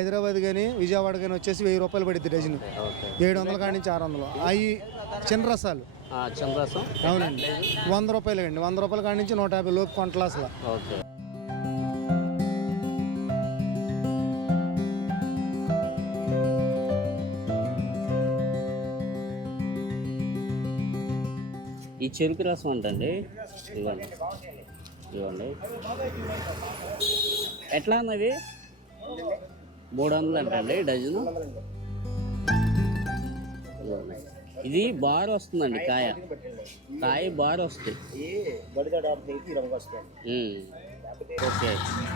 హైదరాబాద్ కానీ విజయవాడ కానీ వచ్చేసి 1000 రూపాయలు పడుద్ది డజన్. 700 కాడి నుంచి 600. అవి చిన్న రసాలు చిన్న రసం అవునండి 100 రూపాయలు అండి. 100 రూపాయల కాడి నుంచి 150 లోపు కొంటలు అసలు. ఓకే. ఈ చెరుకు రసం అంటండి. ఇవ్వండి ఇవ్వండి. ఎట్లా అన్నది 300 అంటండి డజను. ఇది బార్ వస్తుందండి. కాయ బార్ వస్తుంది. ఓకే.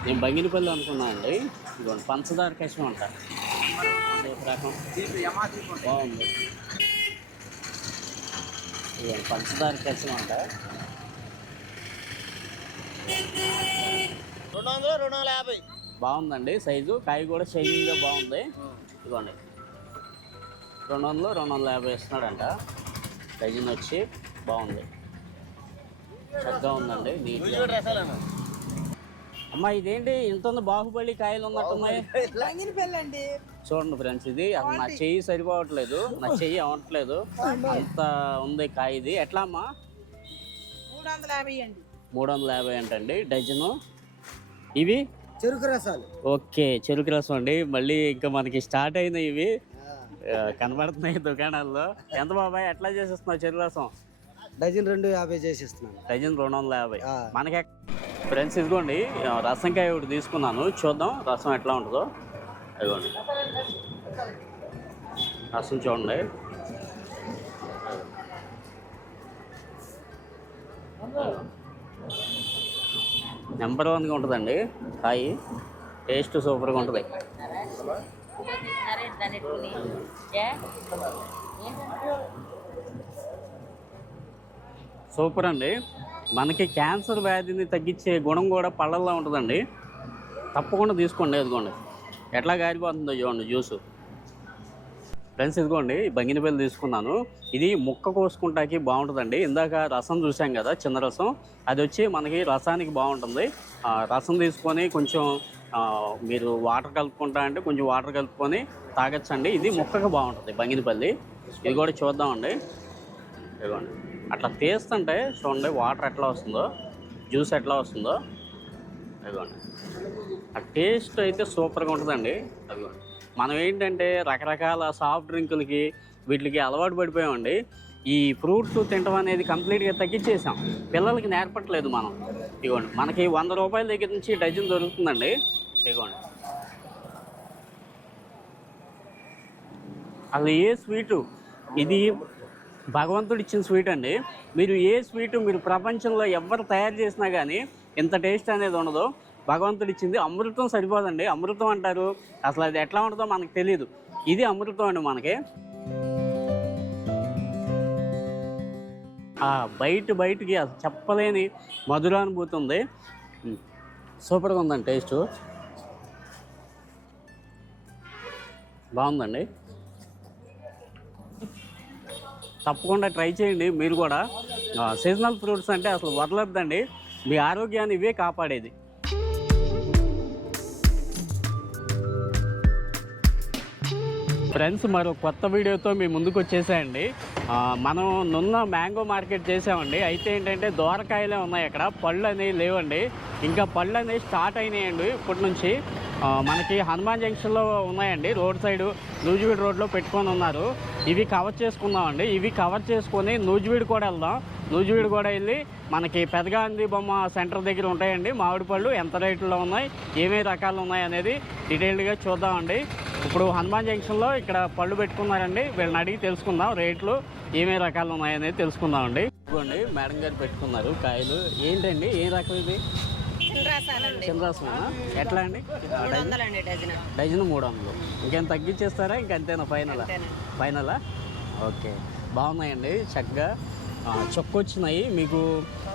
నేను బంగినపల్లి అనుకున్నాను అండి. ఇదిగోండి పంచదార కషం అంట. రకం బాగుంది. ఇదిగోండి పంచదార కషం అంట. 200-250 బాగుందండి సైజు. కాయ కూడా షైనింగ్గా బాగుంది. ఇదిగోండి 200-250 ఇస్తున్నాడంట. డజన్ వచ్చి బాగుంది, చక్కగా ఉందండి, నీట్గా. అమ్మా ఇదేంటి ఇంత ఉంది? బాహుబలి కాయలు ఉన్నట్టున్నాయి. చూడండి ఫ్రెండ్స్, ఇది అసలు నా చెయ్యి సరిపోవట్లేదు, నా చెయ్యి అవ్వట్లేదు, అంత ఉంది కాయ. ఇది ఎట్లా అమ్మా? 350 అంటండి డజను. ఇవి చెరుకు రసాలు. ఓకే, చెరుకు రసం అండి. మళ్ళీ ఇంకా మనకి స్టార్ట్ అయినాయి ఇవి, కనబడుతున్నాయి దుకాణాల్లో. ఎంత బాబాయ్ ఎట్లా చేసేస్తున్నావు చెరుకు రసం? డజన్ 250 చేసిస్తున్నాను. డజన్ 250 మనకి. ఫ్రెండ్స్ ఇదిగోండి రసంకాయ ఒకటి తీసుకున్నాను, చూద్దాం రసం ఎట్లా ఉంటుందో. ఇదిగోండి రసం చూడండి. నెంబర్ 1గా ఉంటుందండి కాయ, టేస్ట్ సూపర్గా ఉంటుంది. సూపర్ అండి. మనకి క్యాన్సర్ వ్యాధిని తగ్గించే గుణం కూడా పళ్ళల్లో ఉంటుందండి. తప్పకుండా తీసుకోండి. ఇదిగోండి ఎట్లా గారిపోతుందో చూడండి జ్యూసు. ఫ్రెండ్స్ ఇదిగోండి బంగినపల్లి తీసుకున్నాను. ఇది ముక్క కోసుకుంటాకి బాగుంటుందండి. ఇందాక రసం చూసాం కదా, చిన్న రసం, అది వచ్చి మనకి రసానికి బాగుంటుంది. రసం తీసుకొని కొంచెం మీరు వాటర్ కలుపుకుంటా అంటే కొంచెం వాటర్ కలుపుకొని తాగొచ్చండి. ఇది ముక్కకు బాగుంటుంది బంగినపల్లి. ఇది కూడా చూద్దామండి. ఇదిగోండి అట్లా తీస్తుంటే చూడండి వాటర్ ఎట్లా వస్తుందో, జ్యూస్ ఎట్లా వస్తుందో. ఇదిగోండి ఆ టేస్ట్ అయితే సూపర్గా ఉంటుందండి. అదిగోండి మనం ఏంటంటే రకరకాల సాఫ్ట్ డ్రింకులకి వీటికి అలవాటు పడిపోయామండి. ఈ ఫ్రూట్స్ తినడం అనేది కంప్లీట్గా తగ్గించేసాం, పిల్లలకి నేర్పట్లేదు మనం. ఇదిగోండి మనకి 100 రూపాయల దగ్గర నుంచి డజన్ దొరుకుతుందండి. ఇదిగోండి అసలు ఏ స్వీటు, ఇది భగవంతుడు ఇచ్చిన స్వీట్ అండి. మీరు ఏ స్వీటు మీరు ప్రపంచంలో ఎవరు తయారు చేసినా కానీ ఇంత టేస్ట్ అనేది ఉండదు. భగవంతుడు ఇచ్చింది. అమృతం సరిపోదండి. అమృతం అంటారు, అసలు అది ఎట్లా ఉంటుందో మనకు తెలియదు. ఇది అమృతం అండి మనకి. బయటికి అసలు చెప్పలేని మధురానుభూతి ఉంది. సూపర్గా ఉందండి, టేస్ట్ బాగుందండి. తప్పకుండా ట్రై చేయండి మీరు కూడా. సీజనల్ ఫ్రూట్స్ అంటే అసలు వదలొద్దండి, మీ ఆరోగ్యాన్ని ఇవే కాపాడేది. ఫ్రెండ్స్ మరో కొత్త వీడియోతో మీ ముందుకు వచ్చేసాయండి. మనం నున్న మ్యాంగో మార్కెట్ చేసామండి. అయితే ఏంటంటే దోరకాయలే ఉన్నాయి అక్కడ, పళ్ళు అనేవి లేవండి. ఇంకా పళ్ళు అనేవి స్టార్ట్ అయినాయండి ఇప్పటి నుంచి. మనకి హనుమాన్ జంక్షన్లో ఉన్నాయండి, రోడ్ సైడు నూజివీడు రోడ్లో పెట్టుకొని ఉన్నారు. ఇవి కవర్ చేసుకుందామండి. ఇవి కవర్ చేసుకొని నూజివీడు కూడా వెళ్దాం. నూజివీడు కూడా వెళ్ళి మనకి పెదగాంధీ బొమ్మ సెంటర్ దగ్గర ఉంటాయండి మామిడి పళ్ళు, ఎంత రేట్లో ఉన్నాయి, ఏమేమి రకాలు ఉన్నాయి అనేది డీటెయిల్డ్గా చూద్దామండి. ఇప్పుడు హనుమాన్ జంక్షన్లో ఇక్కడ పళ్ళు పెట్టుకున్నారండి, వీళ్ళని అడిగి తెలుసుకుందాం రేట్లు, ఏమేమి రకాలు ఉన్నాయనేది తెలుసుకుందామండి. ఇదిగోండి మేడం గారు పెట్టుకున్నారు కాయలు. ఏంటండి ఏం రకం ఇది? చిన్న రసమేనా? ఎట్లా అండి? డజన్ 300. ఇంకేం తగ్గించేస్తారా? ఇంకంతేనా ఫైనలా? ఓకే, బాగున్నాయండి, చక్కగా చొక్కొచ్చినాయి. మీకు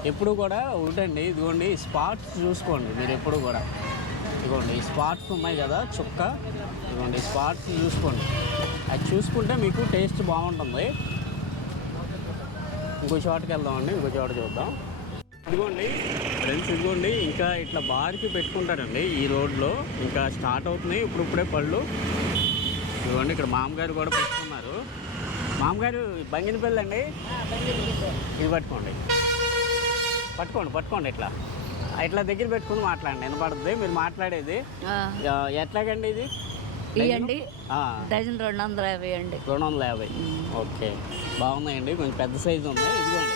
ఎప్పుడు కూడా ఒకటండి, ఇదిగోండి స్పాట్స్ చూసుకోండి మీరు ఎప్పుడు కూడా. ఇదిగోండి ఈ స్పాట్స్ ఉన్నాయి కదా చుక్క, ఇదిగోండి స్పాట్స్ చూసుకోండి. అది చూసుకుంటే మీకు టేస్ట్ బాగుంటుంది. ఇంకో చోటుకి వెళ్దామండి, ఇంకో చోట చూద్దాం. ఇదిగోండి ఫ్రెండ్స్, ఇదిగోండి ఇంకా ఇట్లా బార్కి పెట్టుకుంటారండి ఈ రోడ్లో. ఇంకా స్టార్ట్ అవుతున్నాయి ఇప్పుడిప్పుడే పళ్ళు. ఇదిగోండి ఇక్కడ మామగారు కూడా పెట్టుకున్నారు. మామగారు బంగినపల్లి అండి, ఇది పట్టుకోండి పట్టుకోండి పట్టుకోండి ఇట్లా ఇట్లా దగ్గర పెట్టుకుని మాట్లాడండి, వినపడుతుంది మీరు మాట్లాడేది. ఎట్లాగండి ఇది? ఇవ్వండి డజన్ 250 అండి. 250. ఓకే, బాగున్నాయండి, కొంచెం పెద్ద సైజు ఉంది. ఇదిగోండి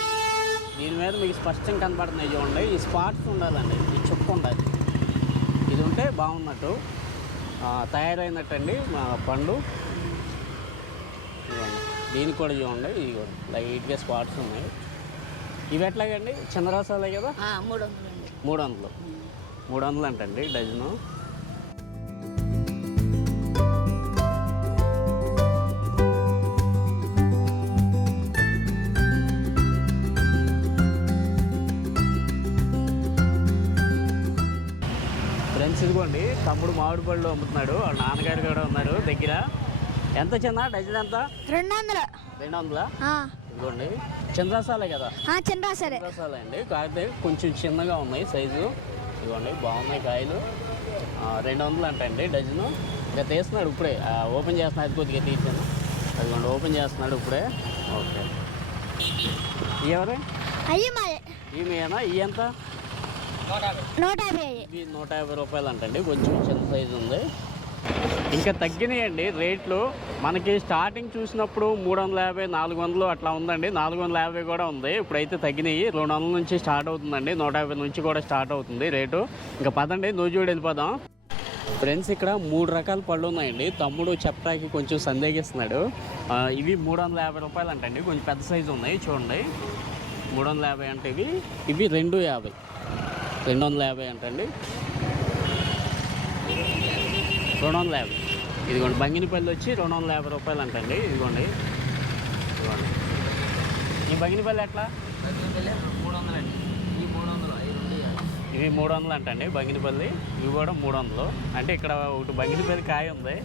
దీని మీద మీకు స్పష్టంగా కనపడుతున్నాయి చూడండి. ఈ స్పాట్స్ ఉండాలండి, ఈ చుక్క ఉండాలి. ఇది ఉంటే బాగున్నట్టు తయారైనట్టు అండి మా పండు. ఇదిగోండి దీనికి కూడా చూడండి, ఇది కూడా లైట్గా స్పాట్స్ ఉన్నాయి. ఇవి ఎట్లాగండి? చిన్న రసాలే కదా? 300 అండి. 300 అంటండి డజను. ఫ్రెండ్స్ ఇదిగోండి తమ్ముడు మామిడి పళ్ళు అమ్ముతున్నాడు, వాళ్ళ నాన్నగారు కూడా ఉన్నారు దగ్గర. ఎంత చిన్న డజన్? ఎంత? 200. 200. ఇదిగోండి చిన్న రసాలే కదా? చిన్న రసాలే అండి, కాకపోతే కొంచెం చిన్నగా ఉన్నాయి సైజు. ఇదిగోండి బాగున్నాయి కాయలు. 200 అంటండి డజను. ఇంకా తీస్తున్నాడు ఇప్పుడే, ఓపెన్ చేస్తున్నాడు, కొద్దిగా తీసాను. అదిగోండి ఓపెన్ చేస్తున్నాడు ఇప్పుడే. ఓకే, ఎవరు? ఈమెనా? ఇవి ఎంత? 150. ఇది 150 రూపాయలు అంటండి, కొంచెం చిన్న సైజు ఉంది. ఇంకా తగ్గినాయండి రేట్లు. మనకి స్టార్టింగ్ చూసినప్పుడు 350, 400 అట్లా ఉందండి. 450 కూడా ఉంది. ఇప్పుడైతే తగ్గినాయి. 200 నుంచి స్టార్ట్ అవుతుందండి, 150 నుంచి కూడా స్టార్ట్ అవుతుంది రేటు. ఇంకా పదండి నూజివీడు వెళ్ళిపోదాం. ఫ్రెండ్స్ ఇక్కడ 3 రకాల పళ్ళు ఉన్నాయండి. తమ్ముడు చెప్పడానికి కొంచెం సందేహిస్తున్నాడు. ఇవి 350 రూపాయలు అంటండి, కొంచెం పెద్ద సైజు ఉన్నాయి చూడండి. 350 అంటే ఇవి 250. 250 అంటండి, 250. ఇదిగోండి బంగినపల్లి వచ్చి 250 రూపాయలు అంటండి. ఇదిగోండి ఇదిగోండి ఈ బంగినపల్లి ఎట్లా? 300 అండి. ఈ 300 ఇవి 300 అంటండి బంగినపల్లి. ఇవి కూడా 300. అంటే ఇక్కడ ఒకటి బంగినపల్లి కాయ ఉంది.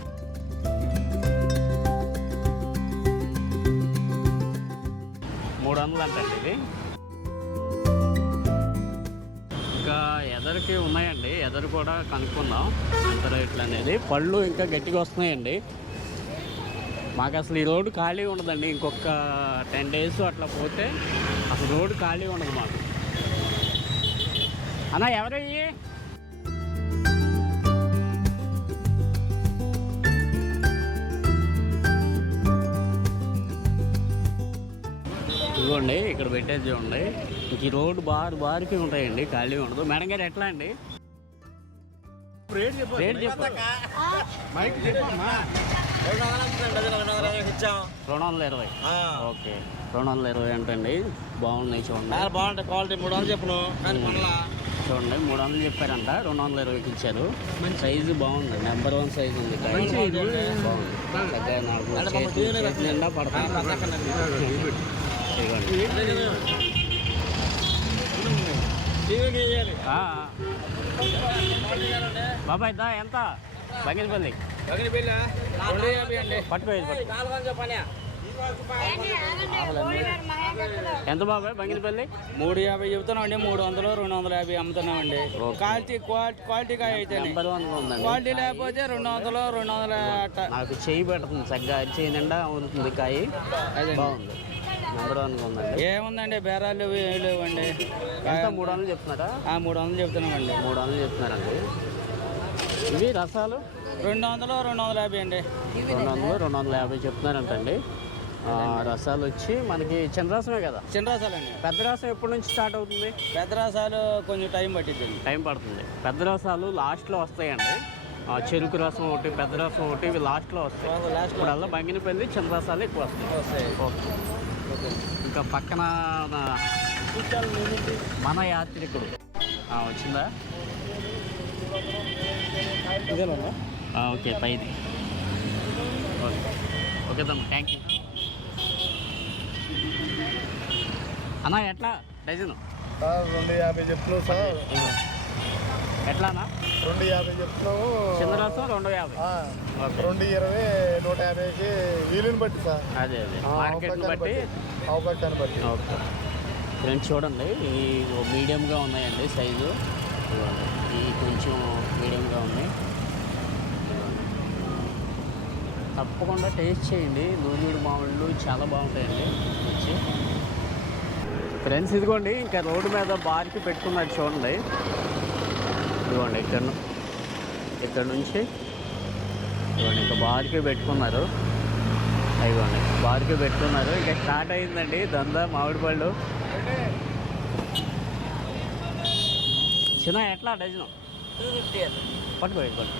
$300 అంటండి ఇది. ఇంకా ఎదరికి ఉన్నాయండి, ఎదరు కూడా కనుక్కుందాం ఎంత రేట్లు అనేది. పళ్ళు ఇంకా గట్టిగా వస్తున్నాయండి. మాకు అసలు ఈ రోడ్డు ఖాళీ ఉండదండి. ఇంకొక 10 days అట్లా పోతే అసలు రోడ్డు ఖాళీ ఉండదు మాకు. అన్న ఎవరయ్యి? ఇదిగోండి ఇక్కడ పెట్టేది చూడండి. ఇంక ఈ రోడ్డు బారికి ఉంటాయండి, ఖాళీ ఉండదు. మేడం గారు ఎట్లా అండి? రేట్ చెప్పు. 220. ఓకే, 220 అంటండి. బాగున్నాయి చూడండి, బాగుంటాయి క్వాలిటీ. 300 చెప్పను చూడండి 300 చెప్పారంట, 220కి ఇచ్చారు. సైజు బాగుంది, నెంబర్ 1 సైజు ఉంది. బాగుంది, చక్కగా నాకు చేతి నిండా పడుతుంది. బాబాయ్ దా ఎంత? బంగినపల్లి పట్టుకోవాలి. ఎంత బాబాయ్ బంగినపల్లి? 350 చెబుతున్నామండి. 300, 250 అమ్ముతున్నామండి. క్వాలిటీ కాయ అయితే నెంబర్ 1 ఉందండి. క్వాలిటీ లేకపోతే 200, 200 నాకు చేయి పెడుతుంది, చక్కగా చేయి నిండా ఉంటుంది కాయ. అదే బాగుంది, నెంబర్ 1 ఉందండి. ఏముందండి బేరాలు లేవండి. 300 చెప్తున్నారా? 300 చెప్తున్నామండి. 300 చెప్తున్నారండి. ఇవి రసాలు 200, 250 అండి. 200, 250 చెప్తున్నారంటండి. రసాలు వచ్చి మనకి చిన్న రసమే కదా? చిన్న రసాలండి. పెద్ద రసం ఎప్పటి నుంచి స్టార్ట్ అవుతుంది? పెద్ద రసాలు కొంచెం టైం పడుతుంది. పెద్ద రసాలు లాస్ట్లో వస్తాయండి. చెరుకు రసం ఒకటి, పెద్ద రసం ఒకటి, ఇవి లాస్ట్లో వస్తాయి. ఇప్పుడల్లా బంగినపల్లి చిన్న రసాలు ఎక్కువ వస్తాయి. ఓకే, ఇంకా పక్కన మన యాత్రికుడు వచ్చిందా? ఇదేనా? ఓకే, పైది. ఓకే తమ్మ, థ్యాంక్ యూ అన్నా. ఎట్లా డజను? 250 చెప్తున్నావు సార్. ఎట్లానా? 250 చెప్తున్నావు. చిన్న రసం 250. 220, 150కి వీలుని బట్టి సార్. అదే మార్కెట్ని బట్టి అవకాశాన్ని బట్టి. ఓకే, ఫ్రెండ్స్ చూడండి, ఈ మీడియంగా ఉన్నాయండి సైజు. ఈ కొంచెం మీడియంగా ఉన్నాయి. తప్పకుండా టేస్ట్ చేయండి. నూనెడు మామిళ్ళు చాలా బాగుంటాయండి వచ్చి. ఫ్రెండ్స్ ఇదిగోండి, ఇంకా రోడ్డు మీద బార్కి పెట్టుకున్నారు చూడండి. ఇదిగోండి ఇక్కడ నుంచి ఇదిగోండి ఇంకా బార్కి పెట్టుకున్నారు. ఇదిగోండి బార్కి పెట్టుకున్నారు. ఇంకా స్టార్ట్ అయిందండి దందా మామిడి పళ్ళు. చిన్న ఎట్లా డజను? 250 పట్టుకోండి.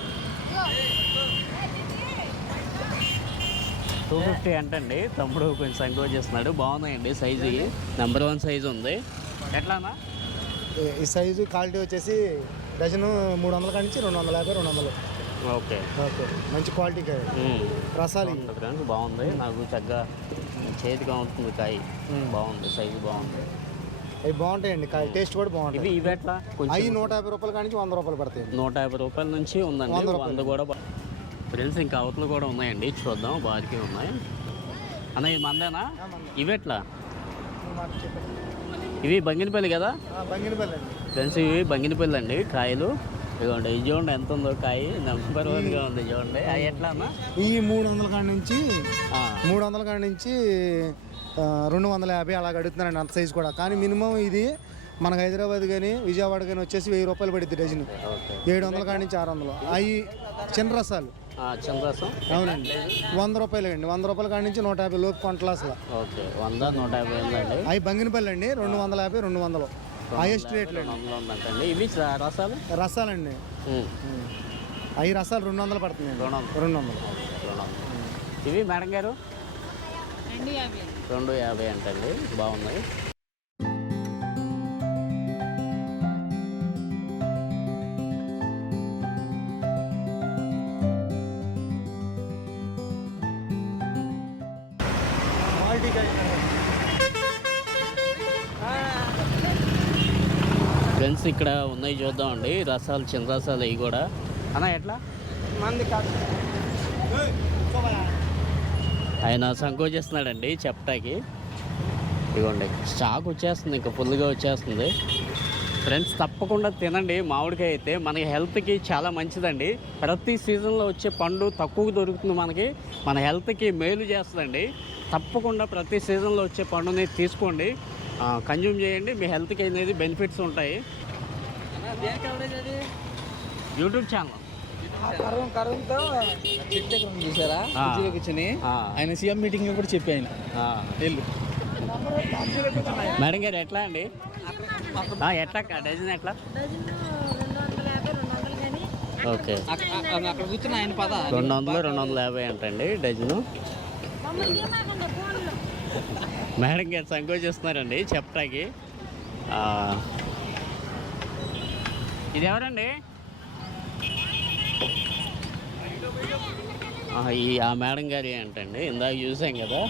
250 అంటండి. తమ్ముడు కొంచెం సంకోచం చేస్తున్నాడు. బాగున్నాయండి సైజు. నెంబర్ 1 సైజు ఉంది. ఎట్లానా ఈ సైజు క్వాలిటీ వచ్చేసి డజను 300 కాడి నుంచి 250, 200. ఓకే ఓకే, మంచి క్వాలిటీ కాయ. రసాలు ఫ్రెండ్స్ బాగుంది. నాకు చక్కగా చేతిగా ఉంటుంది కాయ. బాగుంది సైజు బాగుంది. అవి బాగుంటాయండి కాయ, టేస్ట్ కూడా బాగుంటుంది. ఇవి ఎట్లా? అవి 150 రూపాయల కాడి నుంచి 100 రూపాయలు పడతాయి. 150 రూపాయల నుంచి ఉందండి. 100 కూడా ఫ్రెండ్స్ ఇంకా అవతలు కూడా ఉన్నాయండి. చూద్దాం. బార్కి ఉన్నాయి అన్న. ఇది మందేనా? ఇవి ఎట్లా? ఇవి బంగినపల్లి కదా బంగినపల్లి అండి ఫ్రెండ్స్. ఇవి బంగినపల్లి అండి కాయలు. ఇదిగోండి ఇది చూడండి ఎంత ఉందో కాయ. నెంబర్ 1గా ఉంది చూడండి. అవి ఎట్లా అన్న? ఈ 300 కాడి నుంచి 300 కాడి నుంచి 250 అలాగ అడుగుతున్నారండి అంత సైజు కూడా. కానీ మినిమం ఇది మనకు హైదరాబాద్ కానీ విజయవాడ కానీ వచ్చేసి 1000 రూపాయలు పడుద్ది డజన్. 700 కాడి నుంచి 600. అవి చిన్న రసాలు. చిన్న రసం అవునండి. 100 రూపాయలు అండి. 100 రూపాయల కాడి నుంచి 150 లోపు కొంటలు అసలు. ఓకే 100, 150 ఉందండి. అవి బంగినపల్లి అండి. 250, 200 హైయెస్ట్ రేట్లు అండి. ఉందంటండి. ఇవి రసాలు రసాలండి. అవి రసాలు 200 పడుతుంది. 200. ఇవి మేడం గారు 250 అంటండి. బాగున్నాయి. ఫ్రెండ్స్ ఇక్కడ ఉన్నాయి చూద్దామండి. రసాలు చిన్న రసాలు అవి కూడా. అన్న ఎట్లా? ఆయన సంకోచిస్తున్నాడండి చెప్పటానికి. ఇదిగోండి స్టాక్ వచ్చేస్తుంది, ఇంకా ఫుల్గా వచ్చేస్తుంది. ఫ్రెండ్స్ తప్పకుండా తినండి. మామిడికాయ అయితే మనకి హెల్త్కి చాలా మంచిదండి. ప్రతి సీజన్లో వచ్చే పండు తక్కువ దొరుకుతుంది మనకి. మన హెల్త్కి మేలు చేస్తుందండి. తప్పకుండా ప్రతి సీజన్లో వచ్చే పండుని తీసుకోండి, కన్జ్యూమ్ చేయండి. మీ హెల్త్కి అనేది బెనిఫిట్స్ ఉంటాయి. యూట్యూబ్ ఛానల్ చూసారా కూర్చొని ఆయన సీఎం మీటింగ్ లో కూడా చెప్పి ఆయన వెళ్ళు. మేడం గారు ఎట్లా అండి? ఎట్లా డజన్ ఎట్లా? ఓకే అక్కడ కూర్చుని ఆయన పద 200, 250 అంటండి డజను. మేడం గారు సంకోచిస్తున్నారండి చెప్పటానికి. ఇది ఎవరండి? ఆ మేడం గారి అంటండి. ఇందాక చూసాం కదా.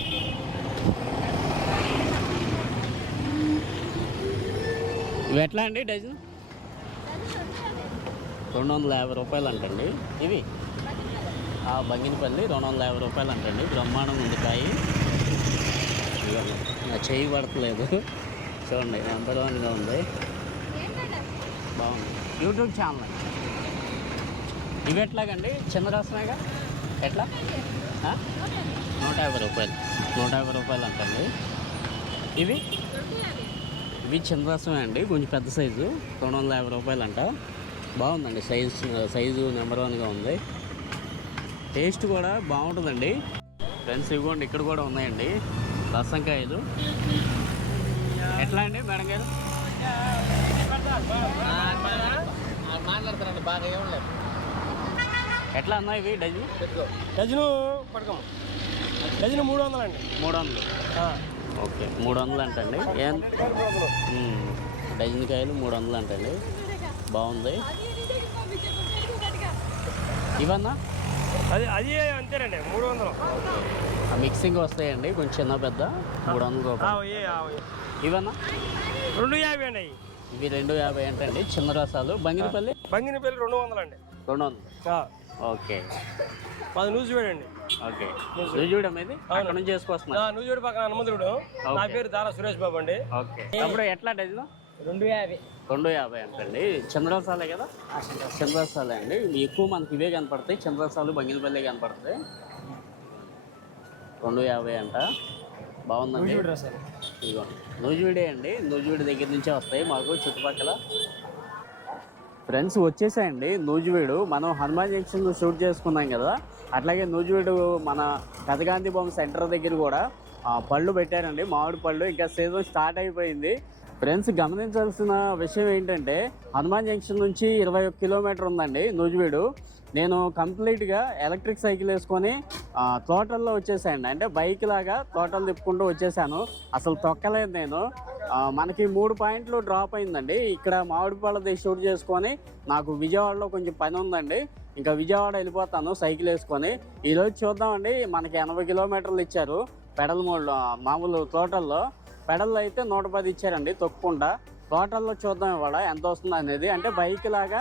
ఇవి ఎట్లా అండి డజన్? 250 రూపాయలు అంటండి. ఇవి బంగినపల్లి 250 రూపాయలు అంటండి. బ్రహ్మాండం ఉంది కాయ. నా చేయి పడతలేదు చూడండి. నెంబర్ 1గా ఉంది. బాగుంది. YouTube channel. ఇవి ఎట్లాగండి? చిన్న రసమేగా. ఎట్లా? 150 రూపాయలు. 150 రూపాయలు అంటండి. ఇవి చిన్న రసమే అండి. కొంచెం పెద్ద సైజు. 250 రూపాయలు అంట. బాగుందండి సైజు నెంబర్ 1గా ఉంది. టేస్ట్ కూడా బాగుంటుందండి. ఫ్రెండ్స్ ఇవ్వండి ఇక్కడ కూడా ఉన్నాయండి రసంకాయలు. ఎట్లా అండి మేడం గారు? మాట్లాడతారండి బాగా ఏమలేదు. ఎట్లా అన్నా ఇవి డజన్? డజను పడకం డజను 300 అండి. 300. ఓకే 300 అంటండి. డజన్ కాయలు 300 అంటండి. బాగుంది. ఇవన్నా అది అంతేనండి 300. మిక్సింగ్ వస్తాయండి కొంచెం చిన్న పెద్ద. 300 రూపాయలు. ఇవన్నా 250 అండి. ఇవి 250 అంటండి. చిన్న రసాలు. బంగినపల్లి 200 అండి. 200. ఓకే అది లూజ్ వేయండి. ఓకే నూజివీడు మీది అక్కడ నుంచి చేసుకొస్తున్నారు. నూజివీడు పక్కన హనుమంతుడు. నా పేరు దారా సురేష్ బాబు అండి. ఓకే అప్పుడు ఎట్లా డజన్ 250. 250 అంటండి. చంద్రసాలే కదా, చంద్రసాలే అండి. ఎక్కువ మనకి ఇవే కనపడతాయి, చంద్రసాలు బంగినపల్లి కనపడతాయి. 250 అంట. బాగుందండి. ఇదిగో నూజివీడే అండి, నూజివీడి దగ్గర నుంచే వస్తాయి మాకు చుట్టుపక్కల. ఫ్రెండ్స్ వచ్చేసాయండి నూజివీడు. మనం హనుమాన్ జంక్షన్ షూట్ చేసుకున్నాం కదా, అట్లాగే నూజివీడు మన పెదగాంధీ బొమ్మ సెంటర్ దగ్గర కూడా పళ్ళు పెట్టారండి, మామిడి పళ్ళు. ఇంకా సీజన్ స్టార్ట్ అయిపోయింది. ఫ్రెండ్స్ గమనించాల్సిన విషయం ఏంటంటే హనుమాన్ జంక్షన్ నుంచి 21 కిలోమీటర్ ఉందండి నూజివీడు. నేను కంప్లీట్గా ఎలక్ట్రిక్ సైకిల్ వేసుకొని తోటల్లో వచ్చేసాయండి. అంటే బైక్ లాగా తోటలు తిప్పుకుంటూ వచ్చేసాను. అసలు తొక్కలేదు నేను. మనకి 3 పాయింట్లు డ్రాప్ అయిందండి. ఇక్కడ మామిడిపళ్ళది షూట్ చేసుకొని నాకు విజయవాడలో కొంచెం పని ఉందండి, ఇంకా విజయవాడ వెళ్ళిపోతాను సైకిల్ వేసుకొని. ఈరోజు చూద్దామండి. మనకి 80 కిలోమీటర్లు ఇచ్చారు పెడల్ మోడ్లో. మామూలు తోటల్లో పెడల్లో అయితే 110 ఇచ్చారండి తొక్కుకుంటా. తోటల్లో చూద్దాం ఇవాళ ఎంత వస్తుంది అనేది. అంటే బైక్ లాగా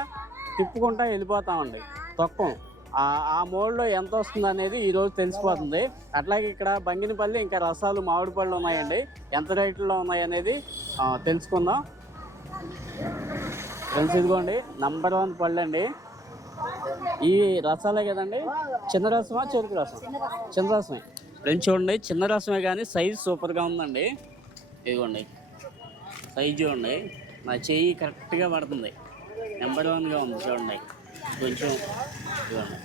తిప్పుకుంటా వెళ్ళిపోతామండి తొక్కం. ఆ మోడ్లో ఎంత వస్తుంది అనేది ఈరోజు తెలిసిపోతుంది. అట్లాగే ఇక్కడ బంగినపల్లి ఇంకా రసాలు మామిడి పళ్ళు ఉన్నాయండి. ఎంత రేట్లో ఉన్నాయి అనేది తెలుసుకుందాం. ఫ్రెండ్స్ ఇదిగోండి నంబర్ 1 పళ్ళు అండి. ఈ రసాలే కదండి, చిన్న రసమా చెరుకు రసం? చిన్న రసమే. ఫ్రెండ్స్ చూడండి, చిన్న రసమే కానీ సైజు సూపర్గా ఉందండి. ఇదిగోండి సైజు చూడండి, నా చెయ్యి కరెక్ట్గా పడుతుంది. నెంబర్ 1గా ఉంది చూడండి. కొంచెం ఇదిగోండి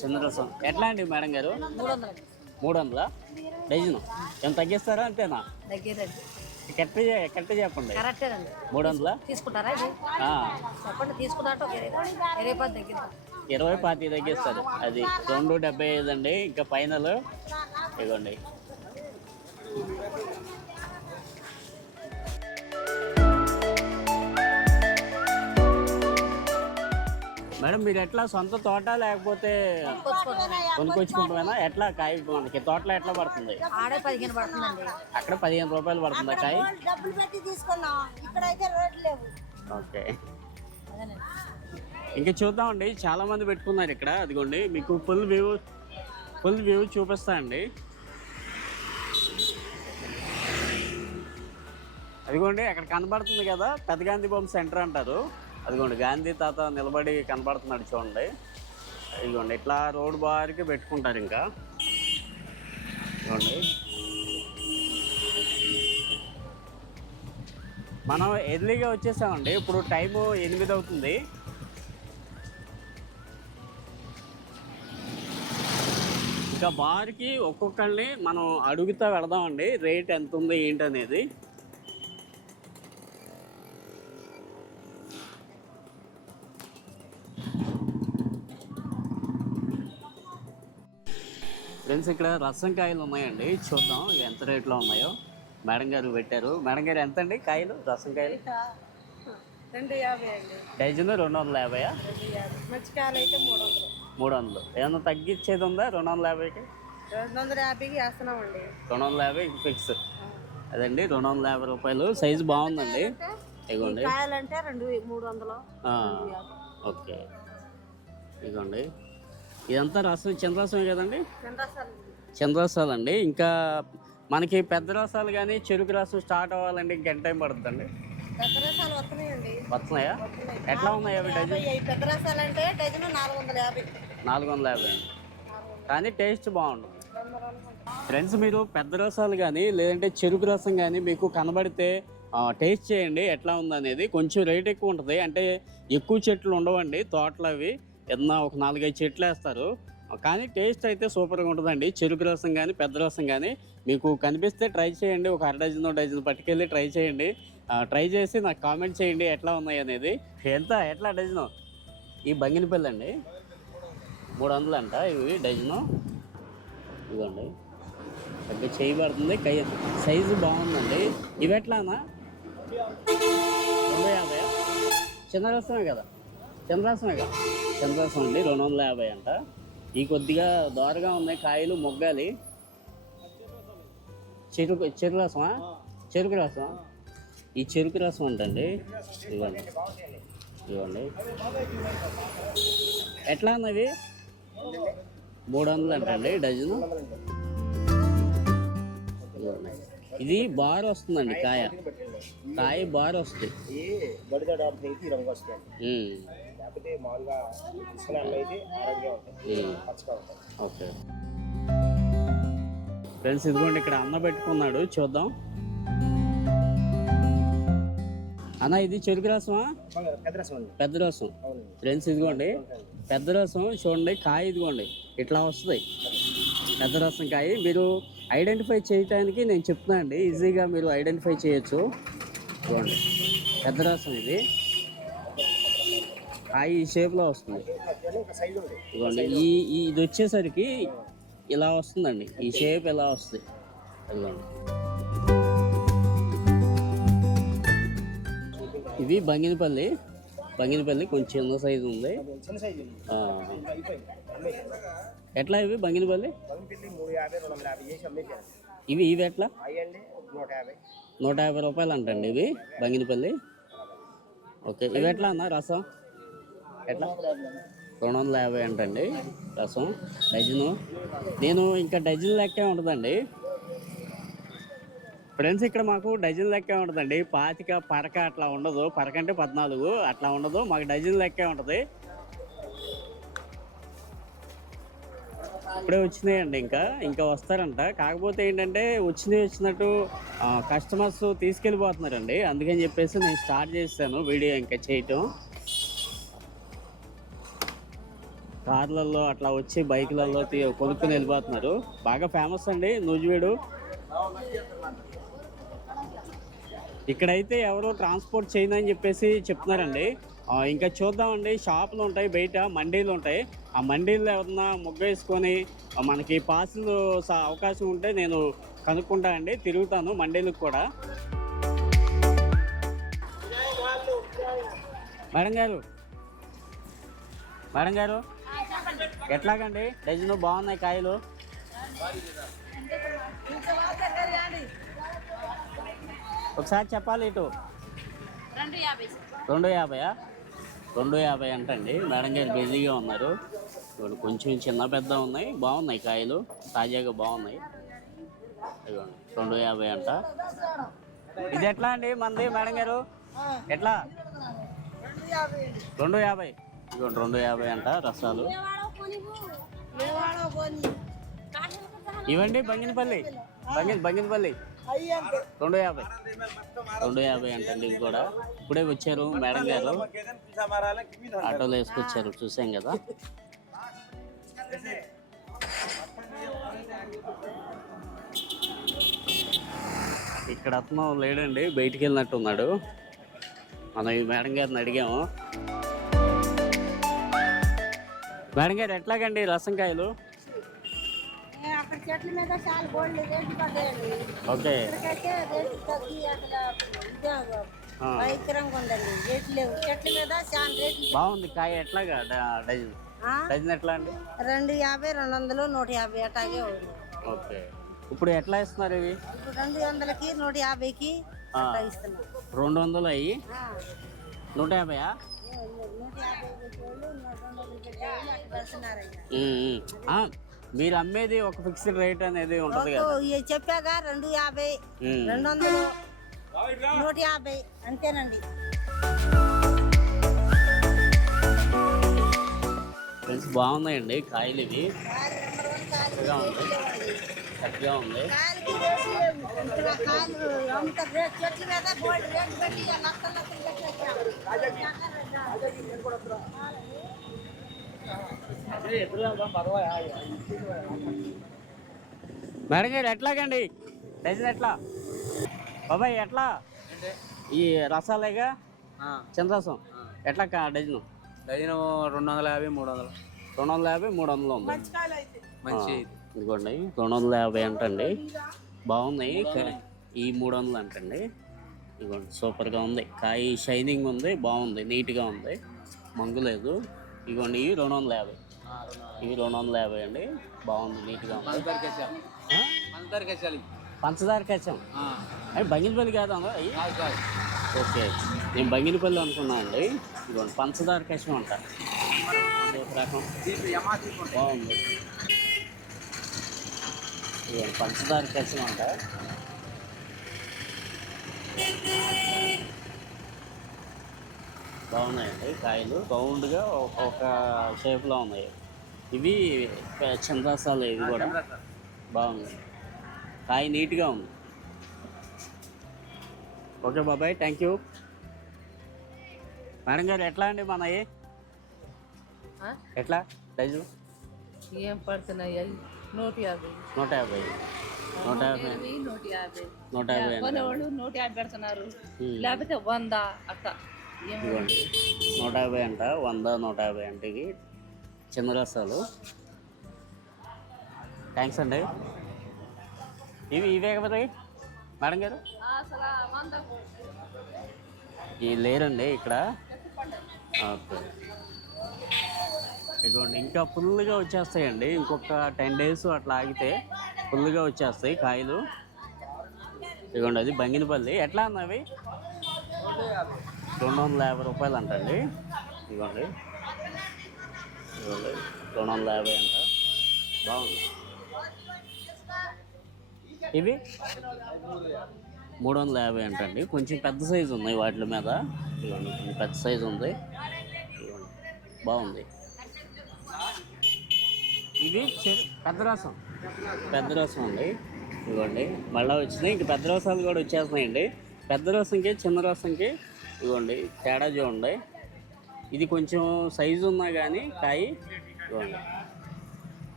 చిన్న రసం. ఎట్లా అండి మేడం గారు? 300 డజను. ఏం తగ్గిస్తారా అంతేనా? కరెక్ట్ చెప్పండి. 300 తీసుకుంటారా? 20 తగ్గిస్తారు. అది 275 అండి. ఇంకా ఫైనల్ ఇదిగోండి. మేడం మీరు ఎట్లా సొంత తోట లేకపోతే కొనుక్కొచ్చుకుంటామేనా? ఎట్లా కాయ మనకి తోటలో ఎట్లా పడుతుంది? అక్కడ 15 రూపాయలు పడుతుందా కాయ? ఓకే ఇంకా చూద్దామండి. చాలా మంది పెట్టుకున్నారు ఇక్కడ. అదిగోండి మీకు ఫుల్ వ్యూ చూపిస్తా అండి. అదిగోండి అక్కడ కనబడుతుంది కదా పెదగాంధీ బొమ్మ సెంటర్ అంటారు. అదిగోండి గాంధీ తాత నిలబడి కనబడుతున్నాడు చూడండి. ఇదిగోండి ఇట్లా రోడ్ బారికి పెట్టుకుంటారు. ఇంకా ఇదిగోండి మనం ఎర్లీగా వచ్చేసామండి. ఇప్పుడు టైము 8 అవుతుంది. ఇంకా బార్కి ఒక్కొక్కరిని మనం అడుగుతా వెళదామండి రేట్ ఎంత ఉంది ఏంటనేది. ఫ్రెండ్స్ ఇక్కడ రసం కాయలు ఉన్నాయండి, చూద్దాం ఎంత రేట్లో ఉన్నాయో. మేడం గారు పెట్టారు. మేడం గారు ఎంత అండి కాయలు, రసం కాయలు? 250 అండి డజన్. 250? మర్చికాయలు అయితే 300. ఏమన్నా తగ్గించేది ఉందా? 250కి 250కి వేస్తున్నామండి. 250 ఫిక్స్ అదండి. 250 రూపాయలు. సైజు బాగుందండి. ఇదిగోండి కాయలంటే 300. ఓకే ఇదిగోండి ఇదంతా రసం చంద్రరసమే కదండి? చంద్రరసాలు అండి. ఇంకా మనకి పెద్ద రసాలు కానీ చెరుకు రసం స్టార్ట్ అవ్వాలండి ఇంకా ఎంత టైం పడుతుందండి? వస్తున్నాయా? ఎట్లా ఉన్నాయి అవి డజన్? పెద్ద రసాలు అంటే డజన్ 450. 450 అండి. కానీ టేస్ట్ బాగుంటుంది. ఫ్రెండ్స్ మీరు పెద్ద రసాలు కానీ లేదంటే చెరుకు రసం కానీ మీకు కనబడితే టేస్ట్ చేయండి ఎట్లా ఉందనేది. కొంచెం రేట్ ఎక్కువ ఉంటుంది. అంటే ఎక్కువ చెట్లు ఉండవండి తోటలు. అవి ఏదన్నా ఒక 4-5 చెట్లు వేస్తారు. కానీ టేస్ట్ అయితే సూపర్గా ఉంటుందండి. చెరుకు రసం కానీ పెద్ద రసం కానీ మీకు కనిపిస్తే ట్రై చేయండి. ఒక 1/2 డజన్ పట్టుకెళ్ళి ట్రై చేయండి. ట్రై చేసి నాకు కామెంట్ చేయండి ఎట్లా ఉన్నాయి అనేది. ఎట్లా డజను? ఈ బంగినపల్లి అండి 300 అంట ఇవి డజను. ఇవ్వండి పెద్ద చేయబడుతుంది. సైజు బాగుందండి. ఇవి ఎట్లానా? 250? చిన్న రసమే కదా? చంద్రరసమే కదా? చంద్రరసం అండి 250 అంట. ఈ కొద్దిగా దోరగా ఉన్నాయి కాయలు, మొగ్గాలి. చెరుకు రసమా? చెరుకు రసం. ఈ చెరుకు రసం అంటండి. ఇవ్వండి ఎట్లా ఉన్నవి? 300 అంటండి డజను. ఇది బార్ వస్తుందండి, కాయ బార్ వస్తుంది. ఓకే ఫ్రెండ్స్, ఇదిగోండి ఇక్కడ అన్న పెట్టుకున్నాడు, చూద్దాం. అన్న ఇది చెరుకు రసమా? పెద్ద రసం. ఫ్రెండ్స్ ఇదిగోండి పెద్ద రసం చూడండి, కాయ ఇదిగోండి ఇట్లా వస్తుంది పెద్ద రసం కాయ. మీరు ఐడెంటిఫై చేయటానికి నేను చెప్తున్నా అండి, ఈజీగా మీరు ఐడెంటిఫై చేయొచ్చు. ఇదిగోండి పెద్ద రసం, ఇది కాయ ఈ షేప్లో వస్తుంది. ఇదిగోండి ఇది వచ్చేసరికి ఇలా వస్తుందండి, ఈ షేప్ ఇలా వస్తుంది. ఇదిగోండి ఇవి బంగినపల్లి కొంచెం చిన్న సైజు ఉంది. ఎట్లా ఇవి బంగినపల్లి? ఇవి ఎట్లా? 150 రూపాయలు అంటండి ఇవి బంగినపల్లి. ఓకే, ఇవి ఎట్లా అన్న రసం? ఎట్లా? 250 అంటండి రసం డజను. నేను ఇంకా డజన్ లెక్కే ఉంటుందండి ఫ్రెండ్స్. ఇక్కడ మాకు డజన్ లెక్కే ఉంటుందండి, 25 పరక అట్లా ఉండదు. పరక అంటే 14 అట్లా ఉండదు, మాకు డజన్ లెక్కే ఉంటుంది. ఇప్పుడే వచ్చినాయండి, ఇంకా వస్తారంట. కాకపోతే ఏంటంటే వచ్చినట్టు కస్టమర్స్ తీసుకెళ్ళిపోతున్నారండి, అందుకని చెప్పేసి నేను స్టార్ట్ చేశాను వీడియో ఇంకా చేయటం. కార్లలో అట్లా వచ్చి బైకులలో కొనుక్కుని వెళ్ళిపోతున్నారు. బాగా ఫేమస్ అండి నూజివీడు. ఇక్కడైతే ఎవరో ట్రాన్స్పోర్ట్ చేయదని చెప్పేసి చెప్తున్నారండి. ఇంకా చూద్దామండి, షాపులు ఉంటాయి, బయట మండీలు ఉంటాయి. ఆ మండీల్లో ఎవరన్నా మొగ్గ వేసుకొని మనకి పాసులు అవకాశం ఉంటే నేను కనుక్కుంటా అండి, తిరుగుతాను మండీలకు కూడా. మేడం గారు ఎట్లాగండి డజను? బాగున్నాయి కాయలు. ఒకసారి చెప్పాలి ఇటు. 250. 250 అంటండి. మేడం గారు బిజీగా ఉన్నారు. ఇప్పుడు కొంచెం చిన్న పెద్ద ఉన్నాయి, బాగున్నాయి కాయలు, తాజాగా బాగున్నాయి. 250 అంట. ఇది ఎట్లా అండి మంది మేడం గారు? ఎట్లా? 250. 250 అంట రసాలు. ఇవ్వండి బంగినపల్లి 250 అంటండి. ఇవి కూడా ఇప్పుడే వచ్చారు మేడం గారు, ఆటోలో వేసుకొచ్చారు, చూసాం కదా. ఇక్కడ అతను లేడండి, బయటికి వెళ్ళినట్టు ఉన్నాడు. మనం ఈ మేడం గారిని అడిగాము. మేడం గారు ఎట్లాగండి రసంకాయలు? అక్కడ చెట్ల మీద చాలా గోల్డ్ రేట్లు పడ్డాయండి. ఓకే, ఇక్కడికైతే రేట్లు తగ్గి అసలు భయంకరంగా ఉందండి, రేట్లు లేవు. చెట్ల మీద చాలా రేట్లు. బాగుంది కాయ. ఎట్లాగా డజన్ ఎట్లా అండి? 250, 200, 150 అట్లాగే ఉంది. ఓకే, ఇప్పుడు ఎట్లా ఇస్తున్నారు ఇవి? ఇప్పుడు 200కి 150కి అట్లా ఇస్తున్నాం. 200 అయ్యి 150. 150 మీరు అమ్మేది ఒక ఫిక్స్డ్ రేట్ అనేది ఉంటుంది కదా? చెప్పాగా 250, 200, 150 అంతేనండి. ఫ్రెండ్స్ బాగున్నాయండి కాయలు, ఇవి చక్కగా ఉంది, చక్కగా ఉంది. చెట్ల మీద గోల్డ్ రేట్ పెట్టి మేడం గారు ఎట్లాగండి డజన్? ఎట్లా బాబాయ్ ఎట్లా? ఈ రసాలేగా చంద్రరసం ఎట్లా డజను? డజను 250, 300. 250, 300 ఉంది. ఇదిగోండి 250 అంటండి. బాగున్నాయి. ఈ 300 అంటండి. ఇదిగోండి సూపర్గా ఉంది కాయ, షైనింగ్ ఉంది, బాగుంది, నీట్గా ఉంది, మంగు లేదు. ఇదిగోండి ఇవి 250. ఇవి 250 అండి. బాగుంది, నీట్గా ఉంది. పంచదార కచ్చాం అవి బంగినపల్లి కాదా అవి? ఓకే, నేను బంగినపల్లి అనుకున్నాను అండి. ఇదిగోండి పంచదార కచ్చం అంట, రకం బాగుంది. పంచదార కేసం అంట. బాగున్నాయండి కాయలు, రౌండ్గా ఒక షేప్లో ఉన్నాయి. ఇవి చంద్రసాలు, ఇవి కూడా బాగుంది. కాయ నీట్గా ఉంది. ఓకే బాబాయ్, థ్యాంక్ యూ. మేడం గారు ఎట్లా అండి మనవి? ఎట్లా డజన్? ఏం పడుతున్నాయి? 150. 150. 150 కొనేవాళ్ళు 150 పెడుతున్నారు, లేకపోతే 100 అట్లా. ఇవ్వండి 150 అంట, 100, 150 అంటే. ఇవి చిన్న రసాలు. థ్యాంక్స్ అండి. ఇవే కదా మేడం గారు? ఇవి లేరండి ఇక్కడ. ఓకే, ఇదిగోండి ఇంకా ఫుల్గా వచ్చేస్తాయండి. ఇంకొక 10 days అట్లా ఆగితే ఫుల్గా వచ్చేస్తాయి కాయలు. ఇదిగోండి అది బంగినపల్లి. ఎట్లా అన్నవి? 250 రూపాయలు అంటండి. ఇదిగోండి 250 అంట. బాగుంది. ఇవి 350 అంటండి. కొంచెం పెద్ద సైజు ఉన్నాయి వాటి మీద. ఇదిగోండి కొంచెం పెద్ద సైజు ఉంది. ఇదిగోండి బాగుంది. ఇవి పెద్ద రసం, పెద్ద రసం ఉంది. ఇదిగోండి మళ్ళీ వచ్చినాయి. ఇంక పెద్ద రసాలు కూడా వచ్చేస్తున్నాయండి. పెద్ద రసంకి చిన్న రసంకి ఇదిగోండి తేడా చూడండి. ఇది కొంచెం సైజు ఉన్నా కానీ కాయ ఇదిగోండి,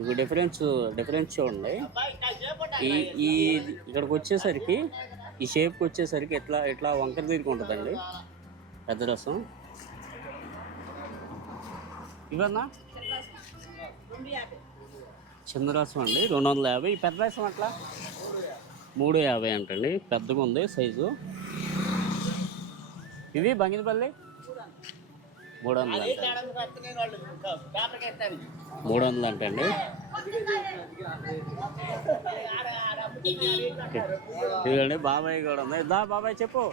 ఇది డిఫరెన్స్ చూడండి. ఈ ఇక్కడికి వచ్చేసరికి, ఈ షేప్కి వచ్చేసరికి ఇట్లా వంకర తీరికి ఉంటుందండి పెద్ద రసం. ఇవన్నా చిన్న రసం అండి 250. ఈ పెద్ద రసం అట్లా 350 అంటండి. పెద్దగా ఉంది సైజు. ఇవి బంగినపల్లి 300 అంటండి. ఇదిగోండి బాబాయ్ కూడా ఉంది. బాబాయ్ చెప్పు.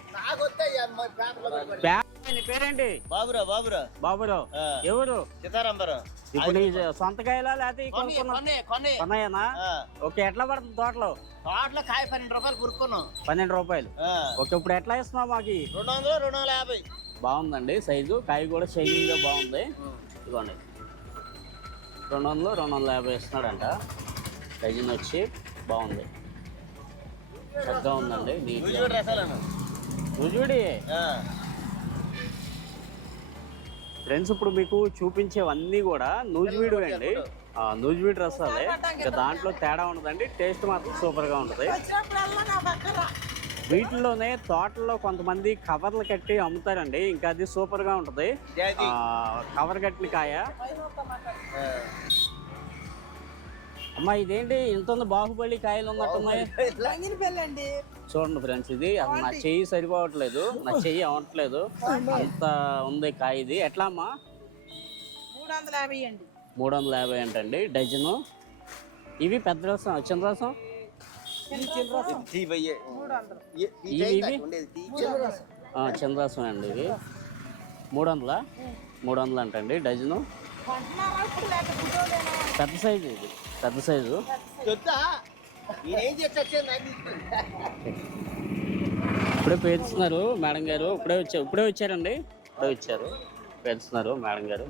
నీ పేరేంటి? బాబురావు. ఎవరు? ఇప్పుడు నీ సొంత కాయలా లేకపోతే కొన్నాయనా? ఓకే, ఎట్లా పడుతుంది తోటలో? కాయ 12 రూపాయలు పురుక్కున్నాం. 12 రూపాయలు. ఓకే, ఇప్పుడు ఎట్లా ఇస్తున్నావు మాకు? 200, 250. బాగుందండి సైజు. కాయ కూడా షైనింగ్గా బాగుంది. ఇదిగోండి 200, 250 ఇస్తున్నాడంట. డజన్ వచ్చి బాగుంది, చక్కగా ఉందండి. నూజివీడి ఫ్రెండ్స్, ఇప్పుడు మీకు చూపించేవన్నీ కూడా నూజివీడు అండి. నూజివీడు రసాలే. ఇంకా దాంట్లో తేడా ఉండదండి. టేస్ట్ మాత్రం సూపర్గా ఉంటుంది. వీటిల్లోనే తోటల్లో కొంతమంది కవర్లు కట్టి అమ్ముతారండి. ఇంకా అది సూపర్గా ఉంటుంది. కవర్ కట్టిన కాయ. అమ్మా ఇదేంటి ఇంత ఉంది? బాహుబలి కాయలు ఉన్నట్టున్నాయి. చూడండి ఫ్రెండ్స్, ఇది అసలు నా చెయ్యి సరిపోవట్లేదు, నా చెయ్యి అవ్వట్లేదు, అంత ఉంది కాయ. ఇది ఎట్లా అమ్మా? 350 అండి. 350 అంటండి డజను. ఇవి పెద్ద రసం, చిన్న రసం. చిన్న రసం అండి. ఇవి 300 అంటండి డజను. పెద్ద సైజు, ఇది పెద్ద సైజు. ఇప్పుడే పేరుస్తున్నారు మేడం గారు. ఇప్పుడే వచ్చారండి. ఇప్పుడే వచ్చారు, పేరుస్తున్నారు మేడం గారు.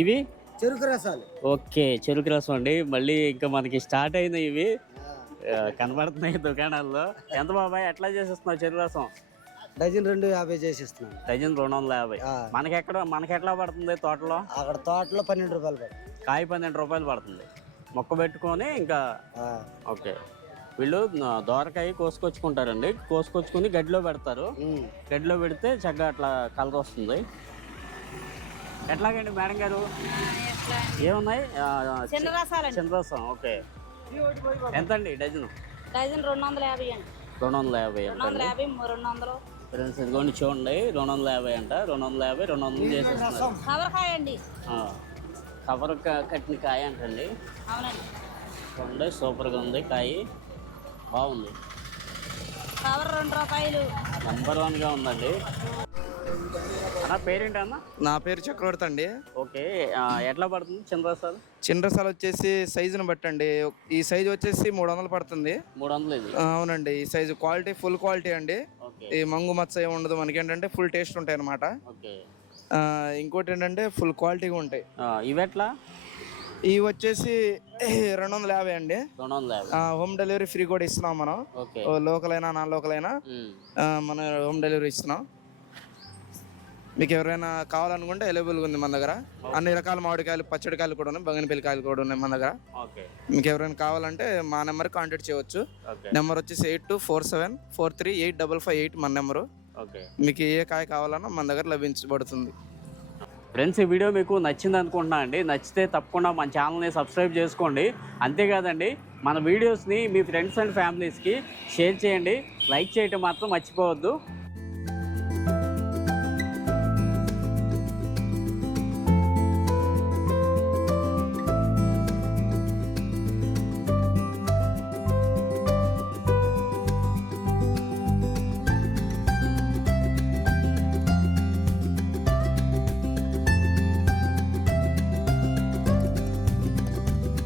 ఇవి చెరుకు రసాలు. ఓకే, చెరుకు రసం అండి. మళ్ళీ ఇంకా మనకి స్టార్ట్ అయినాయి. ఇవి కనబడుతున్నాయి దుకాణాల్లో. ఎంత బాబాయ్ ఎట్లా చేసేస్తున్నావు చెరుకు రసం? డజన్ 250 చేసిస్తున్నాను. డజన్ 250. మనకెట్లా పడుతుంది తోటలో? అక్కడ తోటలో 12 రూపాయలు పడుతుంది. కాయ 12 రూపాయలు పడుతుంది. మొక్క పెట్టుకొని ఇంకా. ఓకే, వీళ్ళు దోరకాయ కోసుకొచ్చుకుంటారండి. కోసుకొచ్చుకుని గడ్డిలో పెడతారు. గడ్డిలో పెడితే చక్కగా అట్లా కలర్ వస్తుంది. ఎట్లాగండి మేడం గారు? ఏమున్నాయి? చిన్న రసం. ఓకే, ఎంతండి డజన్? డజన్ 250 అండి. 250 250, 300. ఫ్రెండ్స్ ఇదిగోండి చూడండి, 250 అంట. 250, 200 చేసేస్తున్నారు. కవర్కాయ అండి. కవర్ కట్టిన కాయ అంటండి. అవునండి. చూడండి సూపర్గా ఉంది కాయ, బాగుంది. కవర్ 2 రూపాయలు. నెంబర్ 1గా ఉందండి. నా పేరేంటి అన్న? నా పేరు చక్రవర్తి అండి. ఓకే, ఎట్లా పడుతుంది చిన్న రసాలు? చిన్న రసాలు వచ్చేసి సైజుని బట్టండి. ఈ సైజు వచ్చేసి 300 పడుతుంది. 300 ఇది? అవునండి. ఈ సైజు క్వాలిటీ ఫుల్ క్వాలిటీ అండి. ఈ మంగు మచ్చ ఏమి ఉండదు మనకి. ఏంటంటే ఫుల్ టేస్ట్ ఉంటాయి అన్నమాట. ఇంకోటి ఏంటంటే ఫుల్ క్వాలిటీగా ఉంటాయి. ఇవి ఎట్లా? ఇవి వచ్చేసి 250 అండి. 250. హోమ్ డెలివరీ ఫ్రీ కూడా ఇస్తున్నాం మనం. లోకల్ అయినా నాన్ లోకల్ అయినా మనం హోమ్ డెలివరీ ఇస్తున్నాం. మీకు ఎవరైనా కావాలనుకుంటే అవైలబుల్గా ఉంది మన దగ్గర. అన్ని రకాల మామిడికాయలు, పచ్చడికాయలు కూడా ఉన్నాయి, బంగినపల్లికాయలు కూడా ఉన్నాయి మన దగ్గర. మీకు ఎవరైనా కావాలంటే మా నెంబర్ కాంటాక్ట్ చేయవచ్చు. నెంబర్ వచ్చేసి 8247438558 మన నెంబరు. మీకు ఏ కాయ కావాలన్నా మన దగ్గర లభించబడుతుంది. ఫ్రెండ్స్, ఈ వీడియో మీకు నచ్చింది అనుకుంటున్నా అండి. నచ్చితే తప్పకుండా మన ఛానల్ని సబ్స్క్రైబ్ చేసుకోండి. అంతేకాదండి, మన వీడియోస్ని మీ ఫ్రెండ్స్ అండ్ ఫ్యామిలీస్కి షేర్ చేయండి. లైక్ చేయటం మాత్రం మర్చిపోవద్దు.